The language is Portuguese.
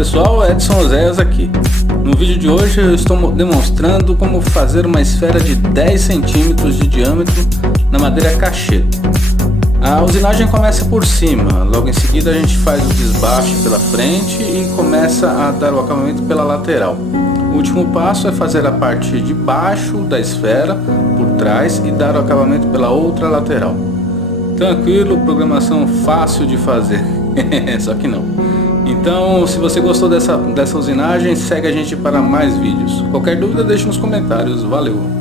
pessoal, Edson Oséias aqui. No vídeo de hoje eu estou demonstrando como fazer uma esfera de 10 centímetros de diâmetro na madeira cachê. A usinagem começa por cima, logo em seguida a gente faz o desbaste pela frente e começa a dar o acabamento pela lateral. O último passo é fazer a parte de baixo da esfera por trás e dar o acabamento pela outra lateral. Tranquilo, programação fácil de fazer, só que não. Então, se você gostou dessa usinagem, segue a gente para mais vídeos. Qualquer dúvida deixe nos comentários. Valeu!